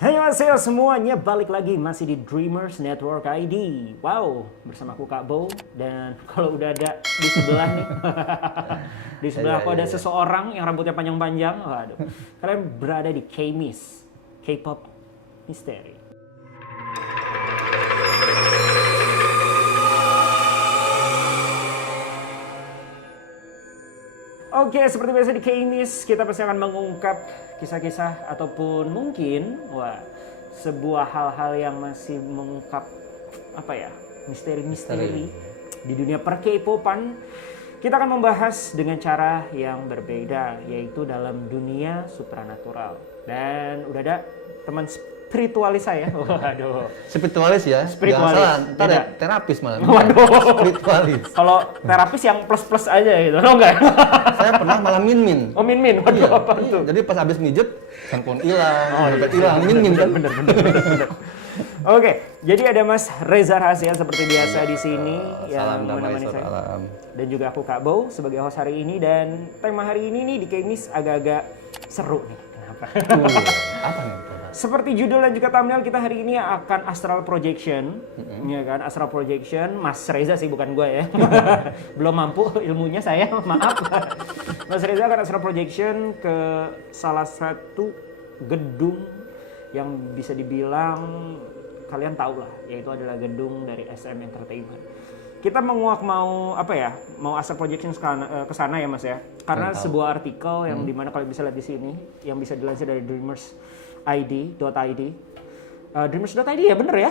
Annyeonghaseyo semuanya, balik lagi masih di Dreamers Network ID. Wow, bersama aku Kak Bo, dan kalau udah ada di sebelah nih, di sebelah aku ada seseorang yang rambutnya panjang-panjang. Waduh, kalian berada di K-Miss, K-pop Mystery. Oke, seperti biasa di K-Miss, kita pasti akan mengungkap kisah-kisah ataupun mungkin sebuah hal-hal yang masih mengungkap misteri-misteri di dunia per-K-popan. Kita akan membahas dengan cara yang berbeda, yaitu dalam dunia supranatural. Dan udah ada teman spiritualis saya. Waduh. Spiritualis ya? Spiritualis. Ntar ya terapis malah. Waduh. Spiritualis. Kalau terapis yang plus-plus aja gitu, no enggak? Saya pernah malah min-min. Oh, min-min. Waduh, Iya, apa tuh? Jadi pas habis mijet, handphone hilang, dompet hilang, min-min kan? Bener. Oke, jadi ada Mas Reza Rahasian seperti biasa di sini yang Salam damai menemani saya. salam. Dan juga aku Kak Bo sebagai host hari ini, dan tema hari ini nih di K-Miss agak-agak seru nih. Kenapa? Apa nih? Seperti judul dan juga thumbnail, kita hari ini akan astral projection, ya kan? Astral projection, Mas Reza sih, bukan gue ya. Belum mampu ilmunya saya, maaf. Mas Reza akan astral projection ke salah satu gedung yang bisa dibilang kalian tahu lah, yaitu adalah gedung dari SM Entertainment. Kita mau astral projection ke sana ya Mas ya, karena sebuah artikel yang dimana kalian bisa lihat di sini, yang bisa dilansir dari Dreamers.id. Dreamers.id ya, bener ya?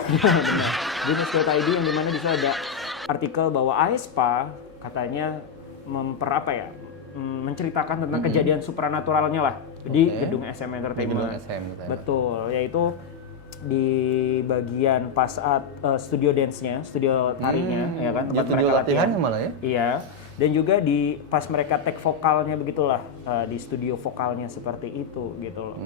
Dreamers.id, yang dimana di sana ada artikel bahwa aespa katanya menceritakan tentang kejadian supranaturalnya lah di gedung SM Entertainment. Betul, yaitu di bagian pas saat studio dance-nya, studio tarinya, ya kan, tempat mereka latihan malah ya. Iya. Dan juga di pas mereka take vokalnya begitulah, di studio vokalnya seperti itu gitu loh.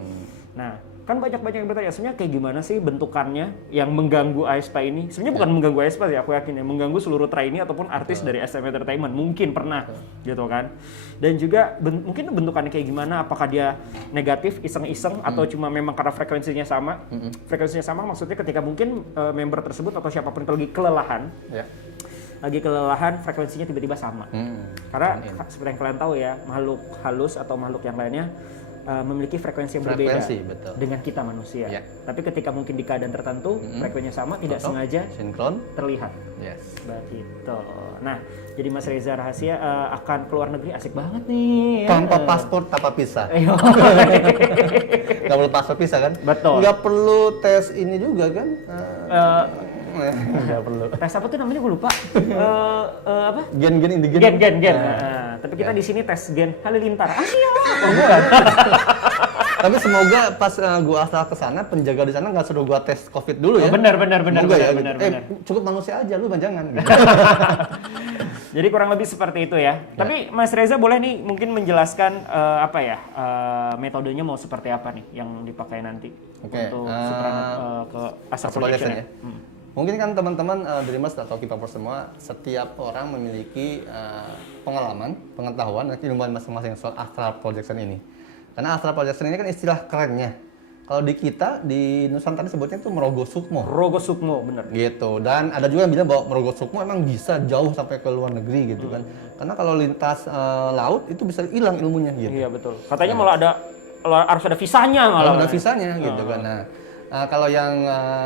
Nah, kan banyak yang bertanya sebenarnya kayak gimana sih bentukannya yang mengganggu aespa ini? Sebenarnya bukan mengganggu aespa sih, aku yakin ya, mengganggu seluruh trainee ataupun artis dari SM Entertainment, mungkin pernah gitu kan. Dan juga mungkin bentukannya kayak gimana, apakah dia negatif, iseng-iseng, atau cuma memang karena frekuensinya sama. Frekuensinya sama maksudnya ketika mungkin member tersebut atau siapapun itu lagi kelelahan, frekuensinya tiba-tiba sama. Karena seperti yang kalian tahu ya, makhluk halus atau makhluk yang lainnya memiliki frekuensi yang berbeda dengan kita manusia. Tapi ketika mungkin di keadaan tertentu frekuensinya sama, tidak sengaja sinkron terlihat. Begitu. Nah, jadi Mas Reza Rahasia akan keluar negeri, asik banget nih. Tanpa paspor, tanpa visa. Nggak perlu paspor visa kan? Betul. Nggak perlu tes ini juga kan? Nggak perlu. Tes apa tuh namanya, gue lupa. Apa? Gen. Tapi kita di sini tes gen halilintar. Asia. Tapi semoga pas gua asal ke sana, penjaga di sana nggak suruh gua tes COVID dulu ya. Benar. Cukup manusia aja, lu jangan. Gitu. Jadi kurang lebih seperti itu ya. Tapi Mas Reza boleh nih mungkin menjelaskan metodenya mau seperti apa nih yang dipakai nanti untuk ke astral projection ya. Mungkin kan teman-teman Dreamers atau K-popers semua, setiap orang memiliki pengetahuan, dan ilmuwan masing-masing soal astral projection ini. Karena astral projection ini kan istilah kerennya. Kalau di kita, di Nusantara sebutnya itu Merogo Sukmo. Merogo Sukmo, bener. Gitu. Dan ada juga yang bilang bahwa Merogo Sukmo emang bisa jauh sampai ke luar negeri gitu kan. Karena kalau lintas laut itu bisa hilang ilmunya gitu. Iya betul. Katanya malah harus ada visanya malah. Harus ada visanya gitu kan. Nah, kalau yang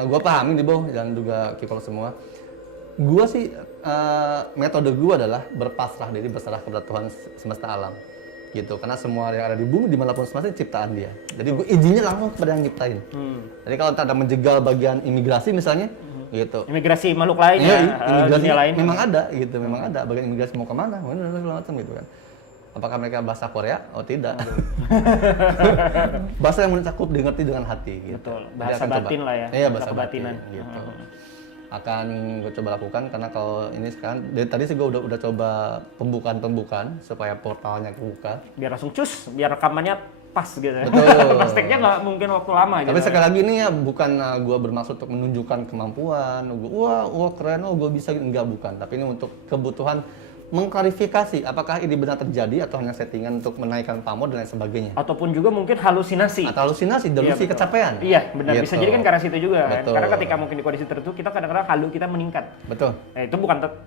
gue pahami di bawah dan juga K-popers semua, gue sih metode gue adalah berpasrah diri, berserah kepada Tuhan semesta alam. Gitu, karena semua yang ada di bumi dimanapun semesta ciptaan dia. Jadi gue izinnya langsung kepada yang nyiptain. Jadi kalau ada menjegal bagian imigrasi misalnya, gitu. Imigrasi makhluk lain imigrasi lain. Memang ada gitu, memang ada bagian imigrasi mau kemana, segala macam gitu kan. Apakah mereka bahasa Korea? Oh tidak. Bahasa yang mencakup dimengerti dengan hati. Gitu. Betul. Bahasa batin lah ya. Iya, bahasa kebatinan. Batin, gitu. Akan gue coba lakukan karena kalau ini sekarang dari tadi sih gue udah coba pembukaan supaya portalnya kebuka. Biar langsung cus, biar rekamannya pas gitu ya. Betul. Pasteknya nggak mungkin waktu lama gitu. Tapi sekali lagi ini ya bukan gue bermaksud untuk menunjukkan kemampuan, wah keren, gue bisa, enggak, bukan. Tapi ini untuk kebutuhan mengklarifikasi apakah ini benar terjadi atau hanya settingan untuk menaikkan pamor dan lain sebagainya. Ataupun juga mungkin halusinasi. Atau halusinasi, delusi betul. kecapean. Iya, benar. Gitu. Bisa jadi kan karena situ juga kan. Betul. Karena ketika mungkin di kondisi tertentu kita kadang-kadang halu kita meningkat. Betul. Itu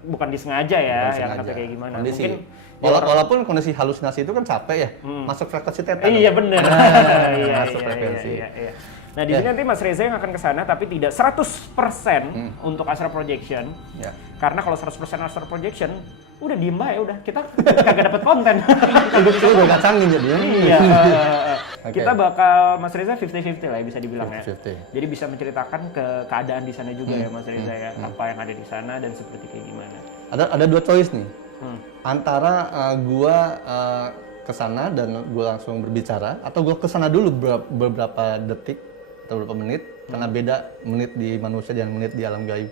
bukan disengaja ya, Bukan yang sengaja. kata kayak gimana. Kondisi. Mungkin Walaupun kondisi halusinasi itu kan capek ya, masuk frekuensi theta. iya benar. Masuk frekuensi. Iya. Nah, di sini nanti Mas Reza yang akan ke sana tapi tidak 100% untuk astral projection. Ya. Karena kalau 100% astral projection udah diem aja udah. Kita kagak dapat konten. Hidup itu udah gak canggih jadi. Iya. Oke. Kita bakal Mas Reza 50-50 lah ya bisa dibilang ya. 50-50. Jadi bisa menceritakan ke keadaan di sana juga ya Mas Reza ya. Apa yang ada di sana dan seperti kayak gimana. Ada dua choice nih. Antara gua ke sana dan gua langsung berbicara atau gua ke sana dulu beberapa detik atau beberapa menit karena beda menit di manusia dan menit di alam gaib.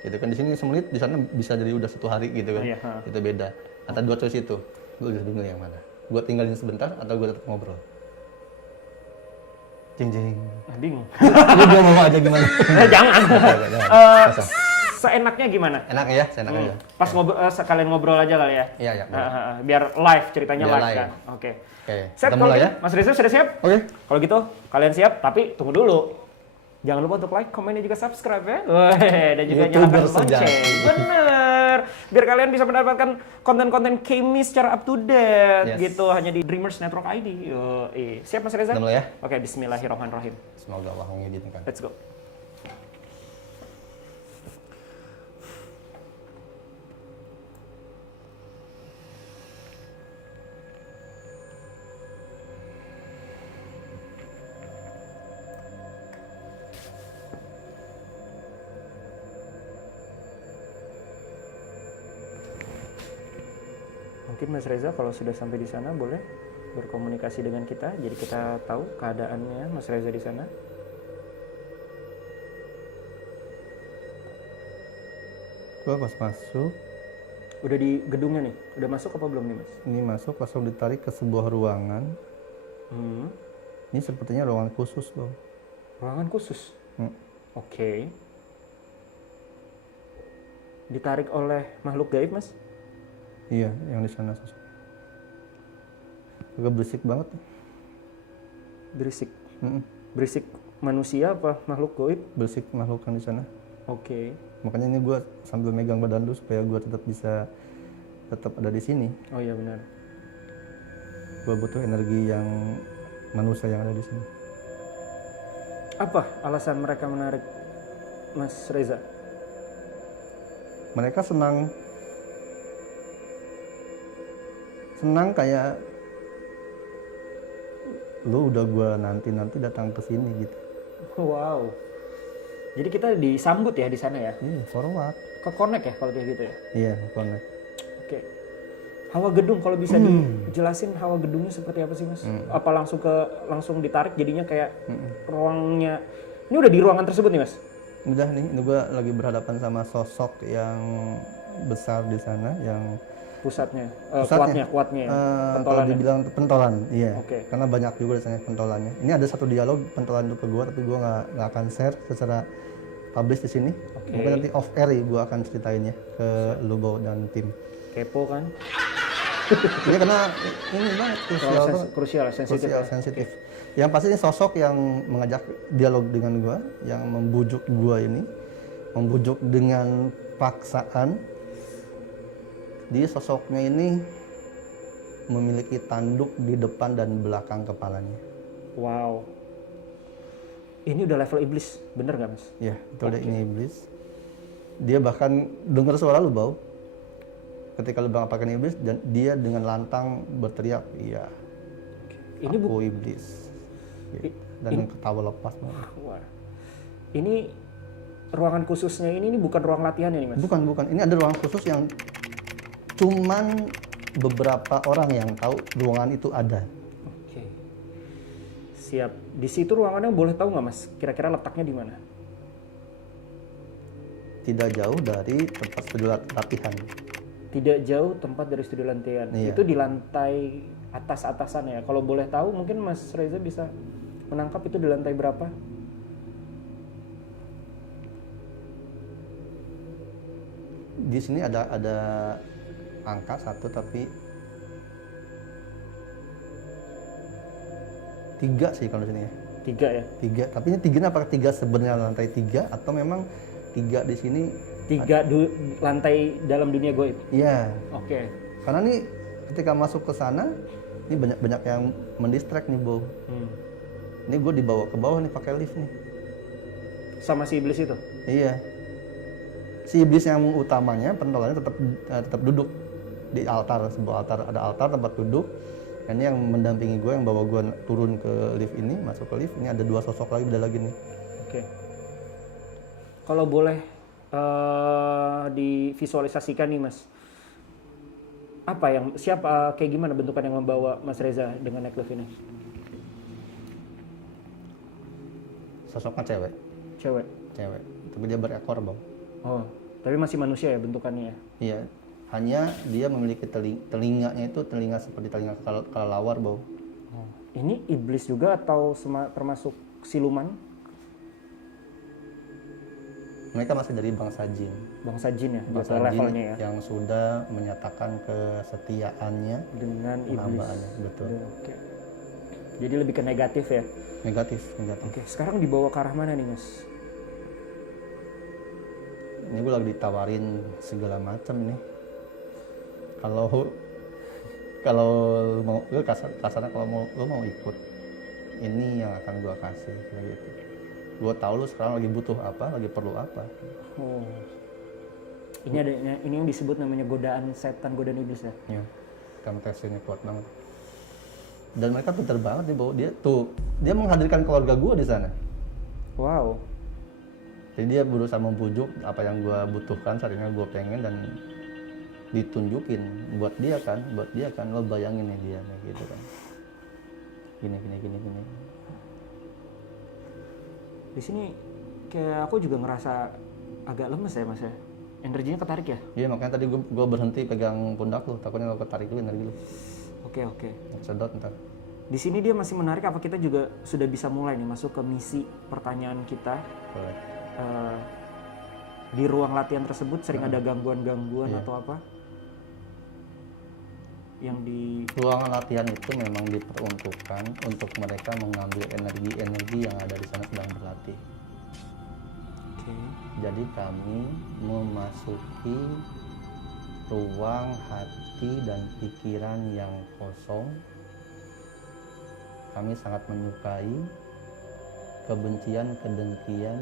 Gitu kan di sini semenit, di sana bisa jadi udah 1 hari gitu kan. Iya, Itu beda. Antara dua choice itu, gua udah bingung yang mana. Gua tinggalin sebentar atau gua tetap ngobrol. Jing. Bingung. Lu gua mau aja gimana? Jangan. Masa? Seenaknya gimana? Enak ya, enak aja. Pas sekalian ngobrol aja kali ya. Iya. Biar live ceritanya Biar live live. kan. Oke. Oke, Siap kita kalau mulai gitu? ya. Mas Reza sudah siap? Oke. Kalau gitu kalian siap, tapi tunggu dulu. Jangan lupa untuk like, komen, dan juga subscribe ya. Dan juga YouTuber nyalakan lonceng. sejati. Bener. Biar kalian bisa mendapatkan konten-konten Kemi secara up to date Yes. gitu hanya di Dreamers Network ID. Siap Mas Reza? Kita mulai ya. Oke, bismillahirrahmanirrahim. Semoga Allah mengizinkan. Let's go. Mungkin Mas Reza kalau sudah sampai di sana boleh berkomunikasi dengan kita, jadi kita tahu keadaannya Mas Reza di sana. Gua pas masuk, Udah di gedungnya nih, udah masuk apa belum nih Mas? ini masuk langsung ditarik ke sebuah ruangan. Ini sepertinya ruangan khusus, Bang. Ruangan khusus. Hmm. Oke. Ditarik oleh makhluk gaib Mas? Iya, yang di sana sosok. Agak berisik banget. Berisik. Mm-mm. Berisik manusia apa makhluk gaib? Berisik makhluk yang di sana. Oke. Makanya ini gue sambil megang badan lu supaya gue tetap ada di sini. Oh iya benar. Gue butuh energi yang manusia yang ada di sini. Apa alasan mereka menarik Mas Reza? Mereka senang kayak lu udah gue nanti datang ke sini gitu. Wow. Jadi kita disambut ya di sana ya? Iya, forward. Ke connect ya kalau kayak gitu ya? Iya, connect. Oke. Hawa gedung kalau bisa dijelasin hawa gedungnya seperti apa sih Mas? Apa langsung ditarik jadinya kayak ruangnya. Ini udah di ruangan tersebut nih Mas? Udah nih, ini gue lagi berhadapan sama sosok yang besar di sana yang Pusatnya, Pusatnya? kuatnya ya? kalau Pentolannya? dibilang pentolan, iya. Oke. Karena banyak juga di sana pentolannya. Ini ada satu dialog pentolan itu ke gue, tapi gue nggak akan share secara publish di sini. Oke. Mungkin nanti off air gue akan ceritainnya ke Lubo dan tim. Kepo kan? Ini karena ini banget krusial banget. Krusial, sensitif. Krusial, sensitif. Yang pasti ini sosok yang mengajak dialog dengan gue, yang membujuk gue ini, membujuk dengan paksaan. Dia sosoknya ini memiliki tanduk di depan dan belakang kepalanya. Wow. Ini udah level iblis, bener nggak Mas? Ya, itu ada ini iblis. Dia bahkan dengar suara lu bau. Ketika lu bilang apakah ini iblis, dan dia dengan lantang berteriak, iya, Ini aku iblis. Dan ketawa lepas banget. Wah. Ini ruangan khususnya ini bukan ruang latihan ya nih Mas? Bukan. Ini ada ruang khusus yang cuman beberapa orang yang tahu ruangan itu ada. Oke. Siap. Di situ ruangannya boleh tahu nggak Mas? Kira-kira letaknya di mana? Tidak jauh dari tempat studio latihan. Tidak jauh tempat dari studio latihan. Iya. Itu di lantai atas-atasan ya. Kalau boleh tahu mungkin Mas Reza bisa menangkap itu di lantai berapa? Di sini ada angka satu tapi 3 sih kalau di sini ya. 3 ya? 3, tapi ini 3 apakah 3 sebenarnya lantai 3 atau memang 3 di sini? 3 lantai dalam dunia goib? Iya. Oke. Karena nih ketika masuk ke sana, ini banyak yang mendistract nih, Bo. Ini gue dibawa ke bawah nih pakai lift nih. Sama si iblis itu? Iya. Si iblis yang utamanya pentolannya tetap duduk di altar, sebuah altar, ada altar tempat duduk. Dan ini yang mendampingi gue, yang bawa gue turun ke lift ini, masuk ke lift. Ini ada 2 sosok lagi, beda lagi nih. Oke. Kalau boleh divisualisasikan nih Mas, kayak gimana bentukan yang membawa Mas Reza dengan naik lift ini? Sosoknya cewek. Cewek. Tapi dia berekor, Bang. Oh, tapi masih manusia ya bentukannya ya? Iya. Hanya dia memiliki telinganya itu telinga seperti telinga kelelawar, Bang. Oh. Ini iblis juga atau termasuk siluman? Mereka masih dari bangsa jin. Bangsa jin ya, Bangsa levelnya ya. Yang sudah menyatakan kesetiaannya Dengan iblis. Hambaannya, betul. Oke. Jadi lebih ke negatif ya? Negatif. Oke, sekarang dibawa ke arah mana nih Mas? Ini gue lagi ditawarin segala macam nih. Kalau lu mau, gue kasarnya kalau lu mau ikut, ini yang akan gue kasih kayak gitu. Gue tahu lu sekarang lagi butuh apa, lagi perlu apa. Oh. Ini yang disebut namanya godaan setan, godaan iblis ya? Ya, kan tesnya kuat banget. Dan mereka pintar banget nih, bahwa dia menghadirkan keluarga gue di sana. Wow. Jadi dia berusaha membujuk apa yang gue butuhkan, saat ini gue pengen, dan ditunjukin buat dia kan, lo bayangin nih dia nih gitu kan. Gini. Di sini kayak aku juga ngerasa agak lemes ya Mas ya. Energinya ketarik ya? Iya, makanya tadi gue berhenti pegang pundak lu, takutnya lo ketarik dulu energi lu. Oke. Sedot ntar. Di sini dia masih menarik, apa kita juga sudah bisa mulai nih masuk ke misi pertanyaan kita? Boleh. Di ruang latihan tersebut sering ada gangguan-gangguan Iya. atau apa? Yang di Ruangan latihan itu memang diperuntukkan untuk mereka mengambil energi-energi yang ada di sana sedang berlatih. Oke. Jadi kami memasuki ruang hati dan pikiran yang kosong. Kami sangat menyukai kebencian-kedengkian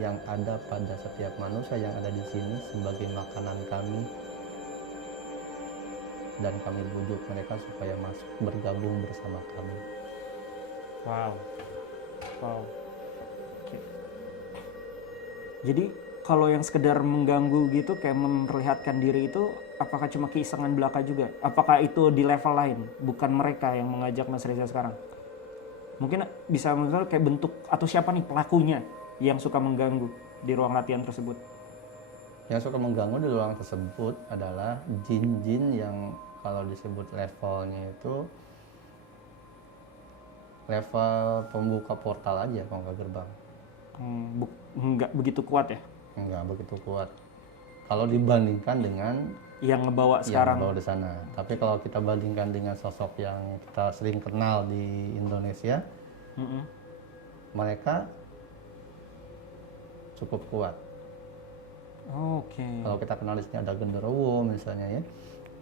yang ada pada setiap manusia yang ada di sini sebagai makanan kami, dan kami bujuk mereka supaya masuk bergabung bersama kami. Wow. Oke. Jadi kalau yang sekedar mengganggu gitu kayak memperlihatkan diri itu, apakah cuma keisengan belaka juga? Apakah itu di level lain, bukan mereka yang mengajak Mas Reza sekarang? Mungkin bisa misalnya kayak bentuk atau siapa nih pelakunya yang suka mengganggu di ruang latihan tersebut? Yang suka mengganggu di ruang tersebut adalah jin-jin yang kalau disebut levelnya itu level pembuka portal aja, pembuka gerbang. Nggak begitu kuat ya? Enggak begitu kuat kalau dibandingkan dengan Yang ngebawa sekarang. yang bawa di sana. Tapi kalau kita bandingkan dengan sosok yang kita sering kenal di Indonesia, mereka cukup kuat. Oke. Kalau kita kenal di sini ada genderuwo misalnya ya,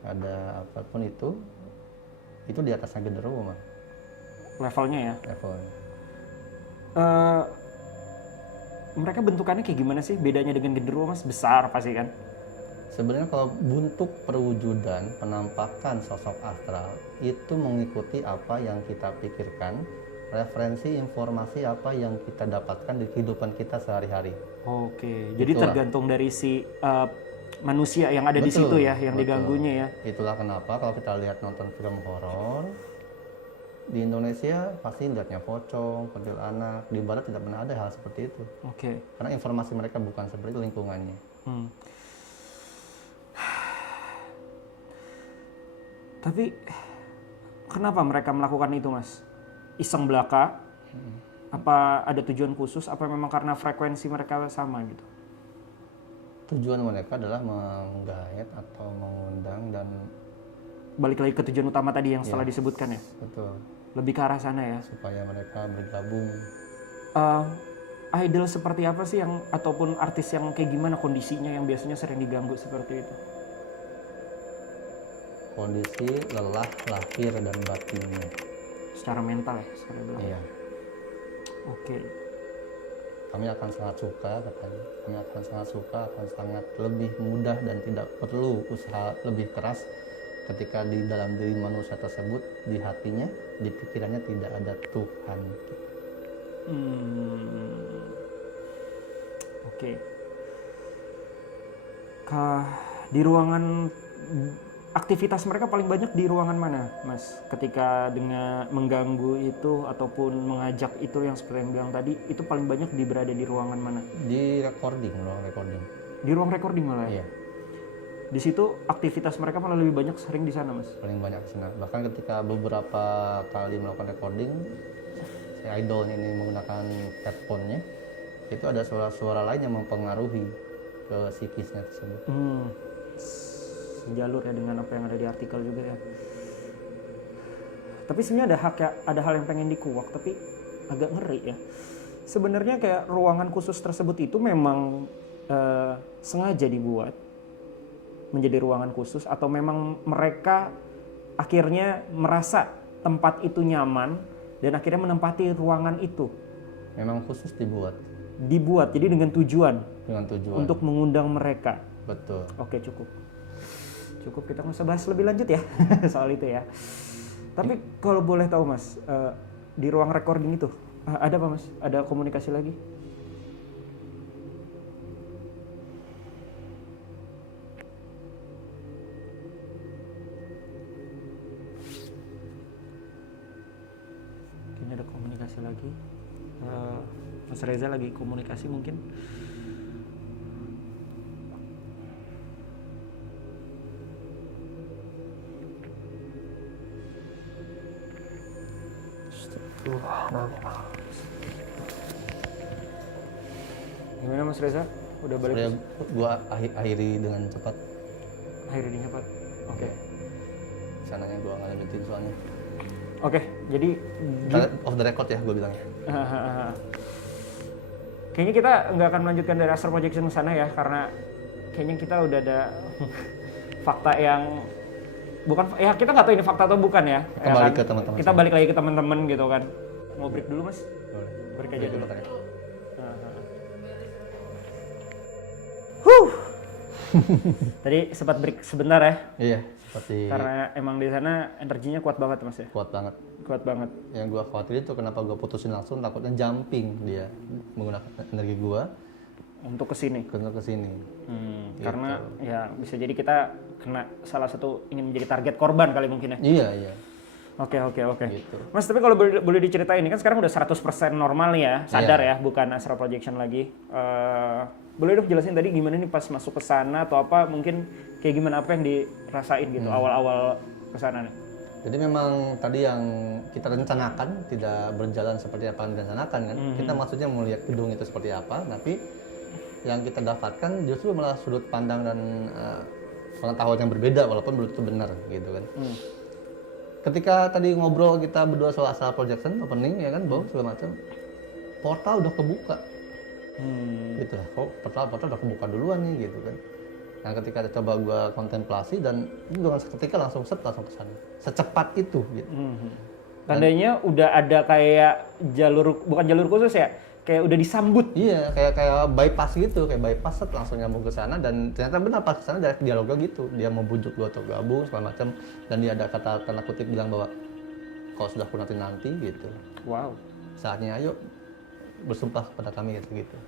ada apapun itu di atasnya genderuwo mah. Levelnya ya? Levelnya. Mereka bentukannya kayak gimana sih? Bedanya dengan genderuwo Mas? Besar pasti kan? Sebenarnya kalau bentuk perwujudan, penampakan sosok astral itu mengikuti apa yang kita pikirkan, referensi informasi apa yang kita dapatkan di kehidupan kita sehari-hari. Oke, jadi Itulah. tergantung dari si manusia yang ada di situ ya, yang diganggunya ya. Itulah kenapa kalau kita lihat nonton film horor di Indonesia pasti lihatnya pocong, kuntilanak. Di Barat tidak pernah ada hal seperti itu. Oke. Karena informasi mereka bukan seperti itu lingkungannya. Tapi kenapa mereka melakukan itu Mas? Iseng belaka? Apa ada tujuan khusus? Apa memang karena frekuensi mereka sama gitu? Tujuan mereka adalah menggait atau mengundang dan Balik lagi ke tujuan utama tadi yang setelah Yes. disebutkan ya. betul Lebih ke arah sana ya. supaya mereka bergabung. Eh, idol seperti apa sih yang ataupun artis yang kayak gimana kondisinya yang biasanya sering diganggu seperti itu? Kondisi lelah lahir dan batinnya. Secara mental ya, sekali bilang. Iya. Oke. Kami akan sangat suka katanya. Kami akan sangat suka, akan sangat lebih mudah dan tidak perlu usaha lebih keras ketika di dalam diri manusia tersebut, di hatinya, di pikirannya tidak ada Tuhan. Oke. Di ruangan aktivitas mereka paling banyak di ruangan mana, Mas? Ketika dengan mengganggu itu ataupun mengajak itu yang seperti yang bilang tadi, itu paling banyak berada di ruangan mana? Di recording, ruang recording. Di ruang recording malah ya? Iya, Di situ aktivitas mereka malah lebih banyak sering di sana, Mas. paling banyak di sana. Bahkan ketika beberapa kali melakukan recording, si idolnya ini menggunakan headphone-nya, itu ada suara-suara lain yang mempengaruhi ke psikisnya tersebut. Sejalur ya dengan apa yang ada di artikel juga ya. Tapi sebenarnya ada hal yang pengen dikuak, tapi agak ngeri ya. Sebenarnya kayak ruangan khusus tersebut itu memang sengaja dibuat menjadi ruangan khusus atau memang mereka akhirnya merasa tempat itu nyaman dan akhirnya menempati ruangan itu. Memang khusus Dibuat jadi dengan tujuan dengan tujuan. untuk mengundang mereka. Betul. Oke, cukup kita nggak usah bahas lebih lanjut ya soal itu ya. Tapi kalau boleh tahu Mas, di ruang recording itu ada apa Mas? Ada komunikasi lagi? Kayaknya ada komunikasi lagi. Mas Reza lagi komunikasi mungkin. Gimana Mas Reza? Udah balik? Supaya gua akhiri dengan cepat. Akhirnya cepat. Oke. Sananya gua nggak lanjutin soalnya. Oke, jadi Off the record ya gua bilangnya. kayaknya kita nggak akan melanjutkan dari Astral Projection ke sana ya, karena kayaknya kita udah ada fakta yang bukan ya, kita nggak tahu ini fakta atau bukan ya. Kita Ya balik kan? ke teman-teman Kita balik lagi ke teman-teman gitu kan. Mau break dulu Mas? Boleh. Break aja dulu. Bentar ya. Tadi sempat break sebentar ya, Iya, seperti karena emang di sana energinya kuat banget Mas ya. kuat banget. Kuat banget. Yang gua khawatir itu kenapa gua putusin langsung, takutnya jumping dia menggunakan energi gua Untuk kesini. ke sini. Karena ya bisa jadi kita kena salah satu ingin menjadi target korban kali mungkin ya. Iya, iya. Oke. Gitu. Mas, tapi kalau boleh diceritain, ini kan sekarang udah 100% normal nih ya, sadar ya, bukan astral projection lagi. Boleh dong jelasin tadi gimana nih pas masuk ke sana atau apa, mungkin kayak gimana apa yang dirasain gitu awal-awal ke sana nih. Jadi memang tadi yang kita rencanakan tidak berjalan seperti apa yang direncanakan kan. Kita maksudnya melihat gedung itu seperti apa, tapi yang kita dapatkan justru malah sudut pandang dan pengetahuan yang berbeda walaupun belum tentu benar gitu kan. Ketika tadi ngobrol kita berdua soal astral projection opening ya kan, segala macam, portal udah kebuka. Gitu lah, portal udah kebuka duluan nih gitu kan. Nah ketika coba gua kontemplasi dan itu dengan seketika langsung ke sana, secepat itu gitu. Tandanya udah ada kayak bukan jalur khusus ya, kayak udah disambut. Iya, kayak bypass gitu, kayak bypass langsung nyambung ke sana dan ternyata benar pas ke sana ada dialognya gitu. Dia mau bujuk gua untuk gabung segala macam dan dia ada kata tanda kutip bilang bahwa kalau sudah pun nanti gitu. Wow. Saatnya ayo bersumpah kepada kami gitu.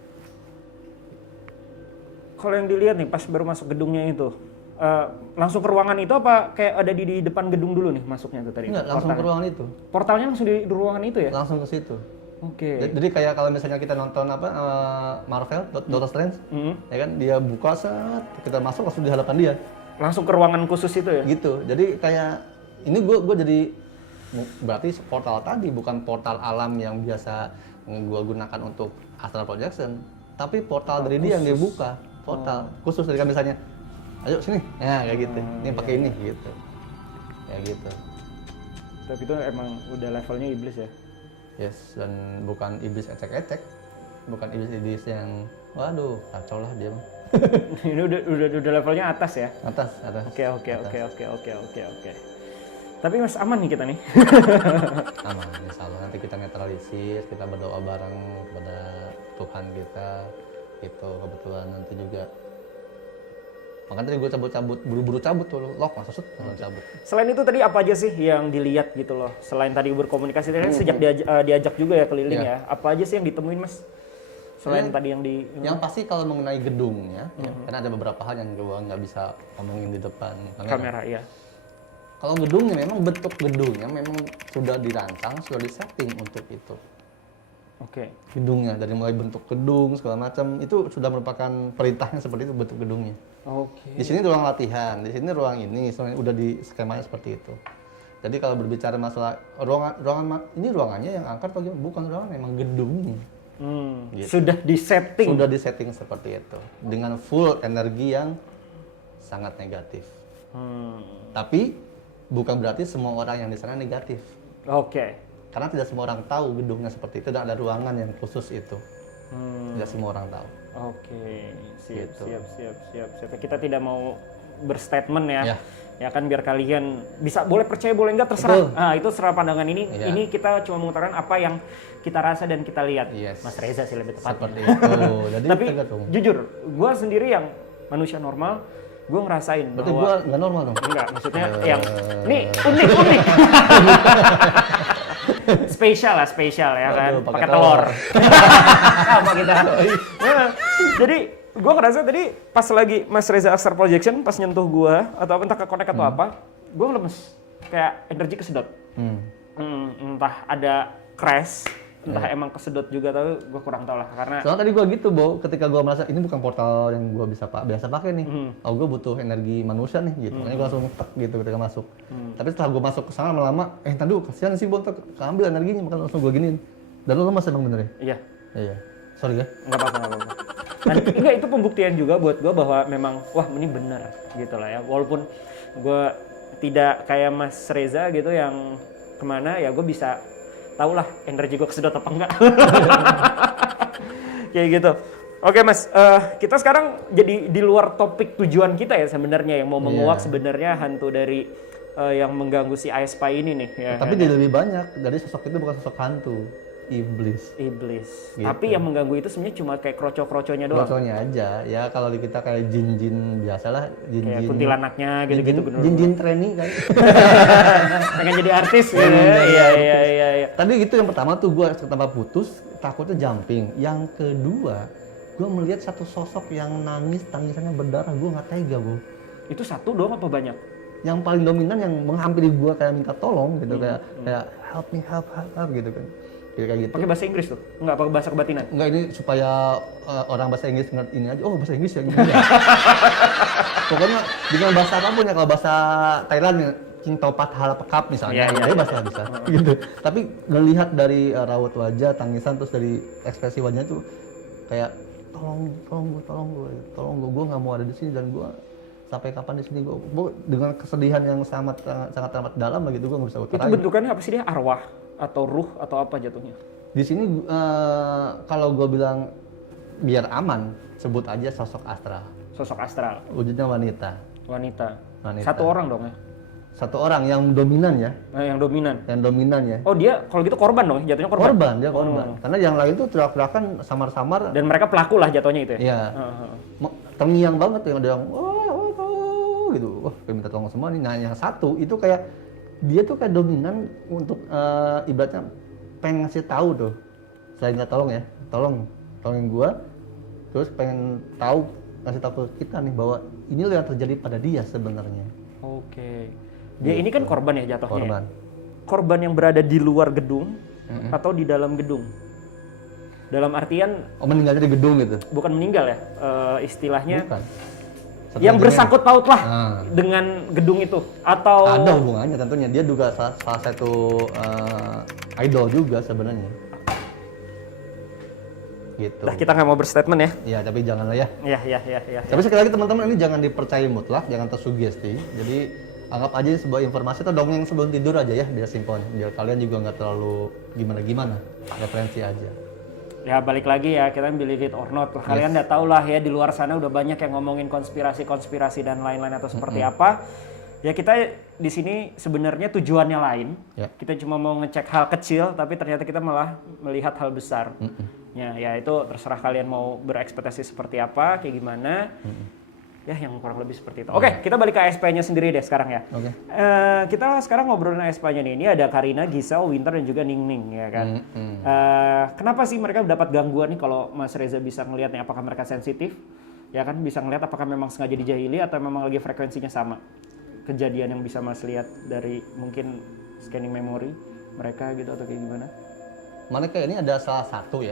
Kalau yang dilihat nih pas baru masuk gedungnya itu, langsung ke ruangan itu apa kayak ada di depan gedung dulu nih masuknya tuh tadi? Enggak, langsung ke ruangan itu. Portalnya langsung di ruangan itu ya? Langsung ke situ. Oke. Jadi kayak kalau misalnya kita nonton Marvel, Doctor Strange, ya kan dia buka saat kita masuk langsung di hadapan dia. Langsung ke ruangan khusus itu ya? Gitu. Jadi kayak ini gue jadi berarti portal tadi bukan portal alam yang biasa gue gunakan untuk astral projection, tapi portal dari dia yang dia buka. portal. Khusus dari misalnya, ayo sini, ya kayak gitu. Ini pakai ini gitu. Kayak gitu. Tapi itu emang udah levelnya iblis ya. Yes, dan bukan iblis ecek-ecek. Bukan iblis yang waduh, kacau lah dia. Ini udah levelnya atas ya. Atas. Oke. Tapi Mas aman nih kita nih. Aman, insyaallah nanti kita netralisir, kita berdoa bareng kepada Tuhan kita. Itu kebetulan nanti juga. Makanya tadi gue buru-buru cabut tuh, lock langsung cabut. Selain itu tadi apa aja sih yang dilihat gitu loh? Selain tadi berkomunikasi, tadi sejak diajak juga ya keliling ya. Apa aja sih yang ditemuin Mas? Selain tadi yang di... Yang pasti kalau mengenai gedungnya, ya, karena ada beberapa hal yang gue nggak bisa ngomongin di depan kamera ya. Kalau gedungnya memang bentuk gedungnya memang sudah dirancang, sudah disetting untuk itu. Oke. Gedungnya dari mulai bentuk gedung segala macam itu sudah merupakan perintahnya seperti itu bentuk gedungnya. Oke. Di sini ruang latihan, di sini ruang ini, udah di skemanya seperti itu. Jadi kalau berbicara masalah ruangan ini ruangannya yang angker atau gimana? Bukan ruangan, memang gedungnya. Gitu. Sudah disetting. Sudah disetting seperti itu dengan full energi yang sangat negatif. Tapi bukan berarti semua orang yang di sana negatif. Oke. Karena tidak semua orang tahu gedungnya seperti itu dan ada ruangan yang khusus itu. Tidak semua orang tahu. Oke, siap. Gitu. Kita tidak mau berstatement ya. Ya kan biar kalian bisa boleh percaya boleh enggak terserah. Betul. Nah, itu serah pandangan ini. Ya. Ini kita cuma mengutarakan apa yang kita rasa dan kita lihat. Yes. Mas Reza sih lebih tepat. Seperti itu. Jadi tapi jujur, gue sendiri yang manusia normal, gue ngerasain berarti bahwa gue nggak normal dong? Enggak, maksudnya yang ini unik. spesial ya kan, pakai telur. Sama kita. Nah, jadi gue ngerasa tadi pas lagi Mas Reza Astral Projection pas nyentuh gue atau entah ke connect atau apa, gue lemes, kayak energi kesedot. Entah ada crash, entah emang kesedot juga, tapi gue kurang tahu lah karena. Soalnya tadi gue gitu, Bo, ketika gue merasa ini bukan portal yang gue biasa pakai nih. Oh, gue butuh energi manusia nih gitu. Makanya gue langsung tek gitu ketika masuk. Tapi setelah gue masuk ke sana lama-lama, entar dulu kasihan sih Bo, keambil energinya, makanya langsung gue giniin. Dan lu lemas emang bener ya? Iya. Sorry ya. Enggak apa-apa. Dan enggak, itu pembuktian juga buat gue bahwa memang wah ini benar gitu lah ya. Walaupun gue tidak kayak Mas Reza gitu yang kemana ya, gue bisa tau lah energi gue kesedot apa enggak. Kayak gitu. Oke Mas, kita sekarang jadi di luar topik tujuan kita ya sebenarnya, yang mau menguak sebenarnya hantu dari yang mengganggu si Aespa ini nih. Ya, tapi dia lebih banyak, dari sosok itu bukan sosok hantu. Iblis. Gitu. Tapi yang mengganggu itu sebenarnya cuma kayak kroco-kroconya doang. Kroconya aja. Ya kalau di kita kayak jin-jin biasalah, kayak kuntilanaknya gitu-gitu. Jin-jin trainee kan. Pengen jadi artis gitu. Iya. Tadi gitu yang pertama tuh gue tanpa putus, takutnya jumping. Yang kedua, gue melihat satu sosok yang nangis, tangisannya berdarah. Gue nggak tega, Bu. Itu satu doang apa banyak? Yang paling dominan yang menghampiri gue kayak minta tolong gitu, kayak help me help gitu kan. Kayak gitu. Pakai bahasa Inggris tuh? Enggak, pakai bahasa kebatinan? Enggak, ini supaya orang bahasa Inggris ngerti ini aja. Oh, bahasa Inggris ya gitu ya. Pokoknya dengan bahasa apapun ya, kalau bahasa Thailand ya, King Topat Hal Pekap misalnya, dia bahasa bisa gitu. Tapi ngelihat dari raut wajah, tangisan, terus dari ekspresi wajahnya tuh kayak tolong gue nggak mau ada di sini, dan gue sampai kapan di sini, gue dengan kesedihan yang sangat amat dalam lah gitu, gue nggak bisa utarain. Itu bentukannya apa sih dia? Arwah atau ruh atau apa jatuhnya? Di sini kalau gue bilang biar aman, sebut aja sosok astral. Sosok astral. Wujudnya wanita. Satu orang dong ya? Satu orang yang dominan ya. Yang dominan. Yang dominan ya. Oh, dia kalau gitu korban dong, jatuhnya korban. Dia korban. Karena yang lain tuh teriak-teriakan samar-samar. Dan mereka pelaku lah jatuhnya itu ya. Iya. Terngiang banget yang ada yang gitu. Wah, kayak minta tolong semua nih. Nah, yang satu itu kayak dia tuh kayak dominan untuk ibaratnya pengen ngasih tahu tuh, selain nggak tolong ya, tolongin gua, terus pengen tahu, ngasih tahu ke kita nih bahwa ini loh yang terjadi pada dia sebenarnya. Oke. Dia ini kan korban ya jatuhnya. Korban. Korban yang berada di luar gedung atau di dalam gedung. Dalam artian meninggalnya di gedung gitu. Bukan meninggal ya, istilahnya. Bukan. Yang bersangkut paut lah dengan gedung itu, atau ada hubungannya tentunya. Dia juga salah satu idol juga sebenarnya. gitu. Nah, kita nggak mau berstatement ya. Ya, tapi janganlah ya. Iya. Tapi sekali lagi teman-teman, ini jangan dipercaya mutlak, jangan tersugesti. Jadi anggap aja sebuah informasi atau dongeng sebelum tidur aja ya, biar simpel, biar kalian juga nggak terlalu gimana-gimana, referensi aja. Ya balik lagi ya, kita believe it or not. Kalian udah tahu lah ya, di luar sana udah banyak yang ngomongin konspirasi dan lain-lain atau seperti apa. Ya kita di sini sebenarnya tujuannya lain. Ya. Kita cuma mau ngecek hal kecil, tapi ternyata kita malah melihat hal besar. Ya itu terserah kalian mau berekspektasi seperti apa, kayak gimana. Ya yang kurang lebih seperti itu. Oke, kita balik ke ASP-nya sendiri deh sekarang ya. Oke. Kita sekarang ngobrolin ASP-nya nih. Ini ada Karina, Gisel, Winter, dan juga Ning ya kan. Kenapa sih mereka dapat gangguan nih kalau Mas Reza bisa ngelihat nih apakah mereka sensitif? Ya kan bisa ngelihat apakah memang sengaja dijahili atau memang lagi frekuensinya sama. Kejadian yang bisa Mas lihat dari mungkin scanning memori mereka gitu atau kayak gimana? Mereka ini ada salah satu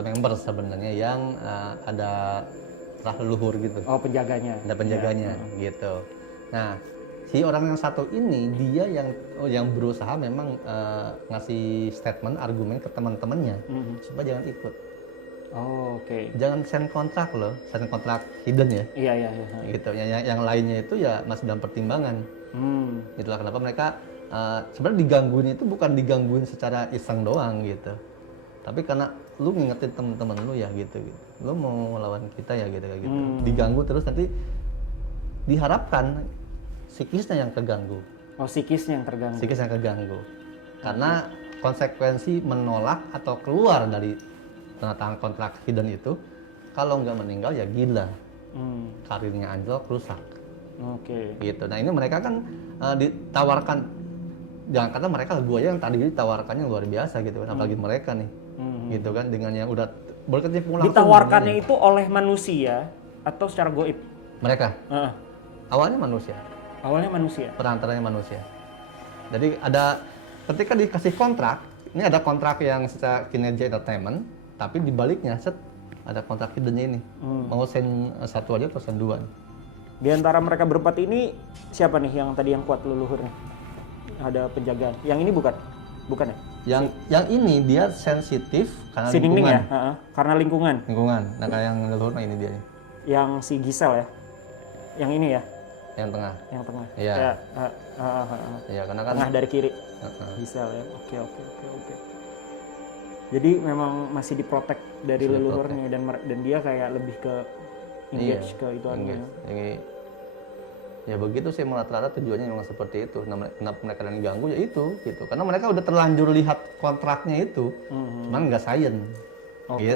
member sebenarnya yang ada terah leluhur gitu. Oh, penjaganya. Ada penjaganya gitu. Nah, si orang yang satu ini dia yang berusaha memang ngasih statement, argumen ke teman-temannya supaya jangan ikut. Oh, oke. Jangan sign kontrak loh, sign kontrak hidden ya. Iya. Gitu. Yang lainnya itu ya masih dalam pertimbangan. Itulah kenapa mereka sebenarnya digangguin itu bukan digangguin secara iseng doang gitu. Tapi karena lu ngingetin teman-teman lu ya gitu. Lu mau lawan kita ya gitu kayak gitu. Diganggu terus nanti diharapkan psikisnya yang terganggu. Oh, psikisnya yang terganggu. Psikis yang terganggu. Karena konsekuensi menolak atau keluar dari tanda tangan kontrak hidden itu, kalau nggak meninggal ya gila. Karirnya anjlok, rusak. Oke. Gitu. Nah ini mereka kan ditawarkan, jangan kata mereka, gue yang tadi ditawarkannya luar biasa gitu kan, apalagi mereka nih. Gitu kan, dengan yang udah berkecimpung langsung. Ditawarkannya itu oleh manusia atau secara goib? Mereka? Awalnya manusia. Awalnya manusia? Perantaranya manusia. Jadi ada, ketika dikasih kontrak, ini ada kontrak yang secara kinerja entertainment, tapi dibaliknya ada kontrak hiddennya ini. Mau sen satu aja atau sen dua nih. Di antara mereka berempat ini, siapa nih yang tadi yang kuat leluhurnya? Ada penjagaan. Yang ini bukan? Bukan ya? Yang ini dia sensitif karena si lingkungan. Ya? Karena lingkungan. Nah kayak yang leluhur ini dia nih. Yang si Gisel ya? Yang ini ya? Yang tengah. Yang tengah. Iya. Ya, karena kan tengah dari kiri. Gisel ya. Oke. Jadi memang masih diprotek dari leluhurnya dan dia kayak lebih ke engage ke itu aja. Ya begitu sih, rata-rata tujuannya memang seperti itu. Kenapa mereka yang diganggu ya itu gitu. Karena mereka udah terlanjur lihat kontraknya itu. Cuman nggak sayang. Oke.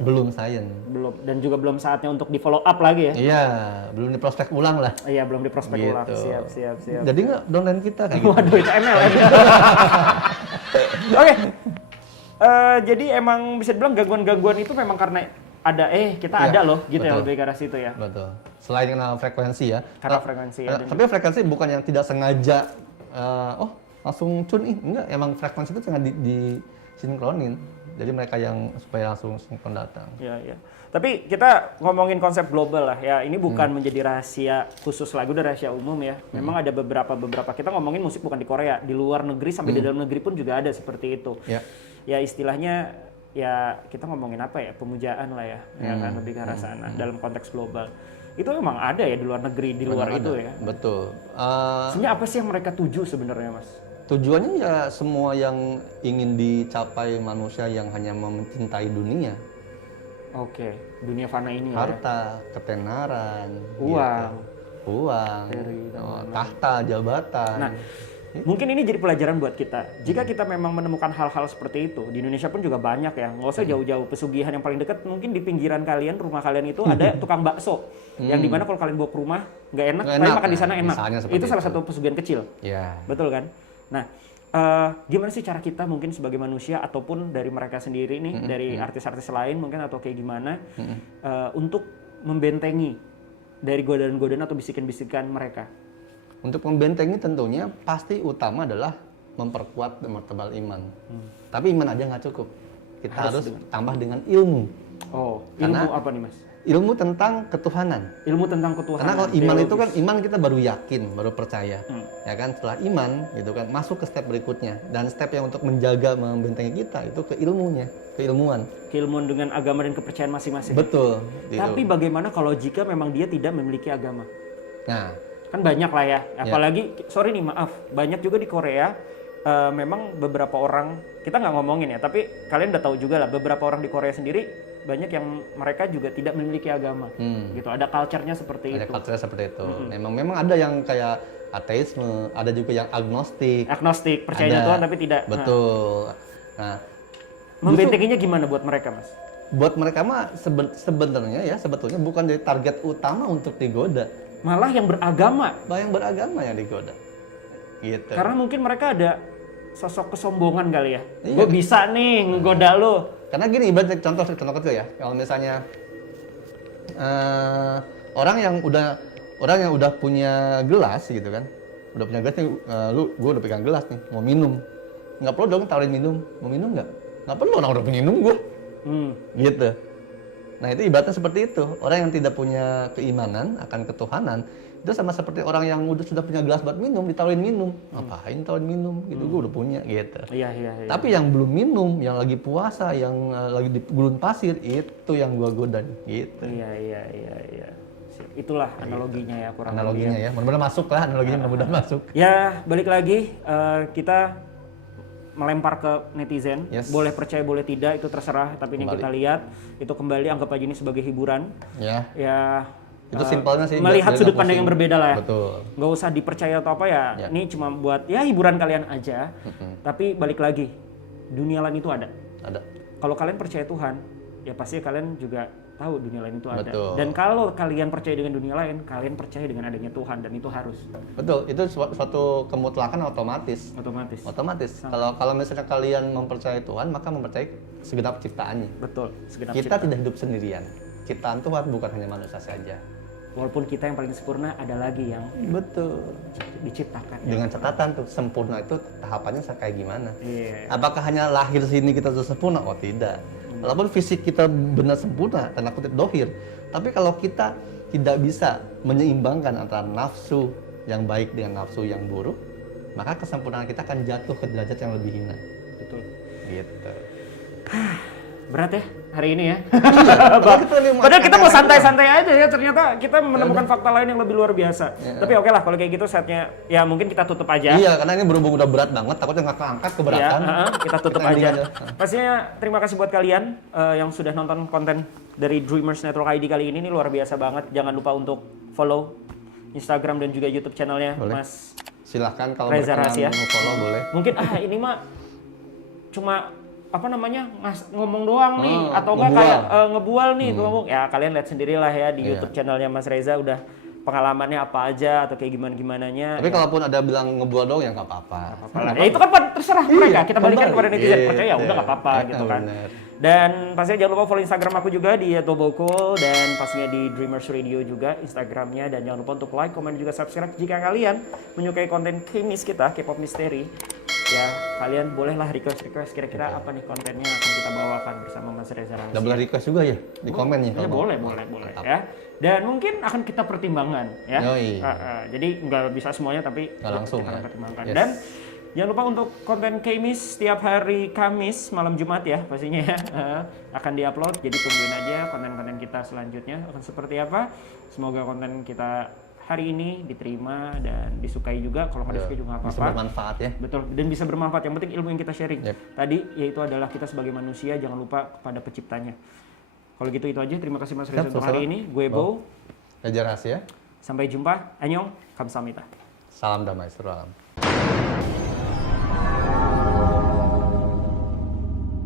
Belum sayang. Belum, dan juga belum saatnya untuk di follow up lagi ya. Iya, belum diprospek ulang lah. Iya, belum diprospek gitu. ulang. Siap. Jadi nggak downline kita kayak gitu. Waduh, itu MLM. Oke. Jadi emang bisa dibilang gangguan-gangguan itu memang karena ada kita ada loh gitu. Betul. Ya, lebih ke arah situ ya. Betul. Selain karena frekuensi ya. Karena frekuensi ya. Tapi frekuensi bukan yang tidak sengaja langsung tune in, enggak, emang frekuensi itu sengaja disinkronin. Jadi mereka yang supaya langsung sinkron datang. Iya. Tapi kita ngomongin konsep global lah ya. Ini bukan menjadi rahasia khusus lagu dan rahasia umum ya. Memang ada beberapa kita ngomongin musik bukan di Korea, di luar negeri sampai di dalam negeri pun juga ada seperti itu. Ya istilahnya ya kita ngomongin apa ya, pemujaan lah ya, ya kan lebih ke arah sana dalam konteks global. Itu memang ada ya di luar negeri, di luar itu ya. Betul. Sebenarnya apa sih yang mereka tuju sebenarnya, Mas? Tujuannya ya semua yang ingin dicapai manusia yang hanya mencintai dunia. Oke, dunia fana ini harta, ketenaran, uang, tahta, jabatan. Nah, mungkin ini jadi pelajaran buat kita. Jika kita memang menemukan hal-hal seperti itu, di Indonesia pun juga banyak ya. Nggak usah jauh-jauh, pesugihan yang paling dekat mungkin di pinggiran kalian, rumah kalian itu ada tukang bakso. Yang dimana kalau kalian bawa ke rumah nggak enak, tapi makan di sana enak. Itu salah satu pesugihan kecil. Ya. Betul kan? Nah, gimana sih cara kita mungkin sebagai manusia ataupun dari mereka sendiri nih, dari artis-artis lain mungkin atau kayak gimana, untuk membentengi dari godaan-godaan atau bisikan-bisikan mereka? Untuk membentengi tentunya pasti utama adalah memperkuat martabat iman. Tapi iman aja nggak cukup. Kita harus tambah dengan ilmu. Oh, ilmu apa nih, Mas? ilmu tentang ketuhanan. Ilmu tentang ketuhanan. Karena kalau iman itu kan teologis. iman kita baru yakin, baru percaya. Ya kan, setelah iman gitu kan masuk ke step berikutnya, dan step yang untuk menjaga membentengi kita itu ke ilmunya, keilmuan. Keilmuan dengan agama dan kepercayaan masing-masing. Betul. Gitu. Tapi bagaimana kalau jika memang dia tidak memiliki agama? Nah, Kan banyak lah ya. Apalagi sorry nih maaf, banyak juga di Korea memang beberapa orang, kita nggak ngomongin ya, tapi kalian udah tahu juga lah beberapa orang di Korea sendiri banyak yang mereka juga tidak memiliki agama. Gitu. Ada culture-nya seperti ada itu. culture seperti itu. Memang ada yang kayak ateisme, ada juga yang agnostik. Agnostik, percaya Ada. Tuhan tapi tidak. Betul. Nah, Membentenginya gimana buat mereka, Mas? buat mereka mah sebenarnya ya sebetulnya bukan jadi target utama untuk digoda. Malah yang beragama. Yang beragama yang digoda. Gitu. Karena mungkin mereka ada sosok kesombongan kali ya. Iya. Gue bisa nih ngegoda lo. Karena gini, ibaratnya contoh kecil ya. Kalau misalnya orang yang udah punya gelas gitu kan, udah punya gelas nih, gue udah pegang gelas nih, mau minum, nggak perlu dong tawarin minum, mau minum nggak perlu, orang udah punya minum gue, gitu. Nah itu ibaratnya seperti itu. Orang yang tidak punya keimanan akan ketuhanan itu sama seperti orang yang sudah punya gelas buat minum, ditawarin minum, ngapain tawarin minum, gitu, gue udah punya, gitu. Iya. Tapi yang belum minum, yang lagi puasa, yang lagi di gurun pasir, itu yang gua goda, gitu. Iya. Sip. Itulah analoginya ya kurang Analoginya lebih ya, mudah-mudahan masuk lah, analoginya mudah-mudahan masuk. ya. Balik lagi kita melempar ke netizen. Yes. Boleh percaya boleh tidak itu terserah. Tapi ini yang kita lihat itu kembali anggap aja ini sebagai hiburan. Ya, Ya. itu simpelnya sih. Melihat biar sudut nggak pandang yang pusing. berbeda lah ya. Betul. Nggak usah dipercaya atau apa ya. Ini cuma buat ya hiburan kalian aja. Tapi balik lagi, dunia lain itu ada. Ada. Kalau kalian percaya Tuhan, ya pasti kalian juga tahu dunia lain itu ada. Betul. Dan kalau kalian percaya dengan dunia lain, kalian percaya dengan adanya Tuhan dan itu harus Betul, itu suatu kemutlakan otomatis. otomatis. Kalau misalnya kalian mempercayai Tuhan, maka mempercayai segenap ciptaannya. Betul, segenap Kita tidak hidup sendirian. Ciptaan Tuhan bukan hanya manusia saja. Walaupun kita yang paling sempurna, ada lagi yang Betul. diciptakan. Ya. Dengan catatan tuh, sempurna itu tahapannya kayak gimana? Iya. Apakah hanya lahir sini kita sudah sempurna? Oh tidak. Walaupun fisik kita benar sempurna, tanda kutip dohir. Tapi kalau kita tidak bisa menyeimbangkan antara nafsu yang baik dengan nafsu yang buruk, maka kesempurnaan kita akan jatuh ke derajat yang lebih hina. Betul. Gitu. Berat ya hari ini ya. Padahal Padahal kita mau santai-santai aja ya, ternyata kita menemukan fakta lain yang lebih luar biasa. Tapi oke lah kalau kayak gitu setnya ya mungkin kita tutup aja. Iya, karena ini berhubung udah berat banget, takutnya nggak keangkat keberatan. Ya, kita tutup Kita ending aja. Pastinya terima kasih buat kalian yang sudah nonton konten dari Dreamers Network ID kali ini luar biasa banget. Jangan lupa untuk follow Instagram dan juga YouTube channelnya Boleh. Mas. Silahkan kalau Reza berkenan Rahasia. follow boleh. Mungkin ini mah cuma apa namanya ngomong doang nih atau enggak ngebual. kayak ngebual nih ngomong ya kalian lihat sendirilah ya di YouTube channelnya Mas Reza udah pengalamannya apa aja atau kayak gimananya. Tapi kalaupun ada bilang ngebual dong ya nggak apa-apa. Ya itu kan terserah mereka, kita balikan kepada netizen, Iya, percaya udah nggak apa-apa gitu kan. Dan pastinya jangan lupa follow Instagram aku juga di @toboko dan pastinya di Dreamers Radio juga Instagramnya, dan jangan lupa untuk like, komen, juga subscribe jika kalian menyukai konten K-Miss kita, K-pop Misteri. Ya kalian bolehlah request kira-kira apa nih kontennya yang akan kita bawakan bersama Mas Reza Rahasia. Double request juga ya di komen ya. Ya boleh ya. Dan mungkin akan kita pertimbangkan ya. Yoi. Jadi nggak bisa semuanya tapi Nggak langsung kita ya. akan pertimbangkan. Yes. Dan jangan lupa untuk konten K-Miss setiap hari Kamis malam Jumat ya pastinya ya. Akan diupload. Jadi tungguin aja konten-konten kita selanjutnya akan seperti apa. Semoga konten kita hari ini diterima dan disukai juga. Kalau nggak disukai juga nggak Bisa apa-apa. bermanfaat ya. Betul, dan bisa bermanfaat. Yang penting ilmu yang kita sharing. Yep. Tadi yaitu adalah kita sebagai manusia jangan lupa kepada penciptanya. Kalau gitu itu aja. Terima kasih Mas Reza untuk hari ini. Gue Bo. Reza Rahasia. Sampai jumpa. Annyeong. Kamsahamnida. Salam damai seru alam.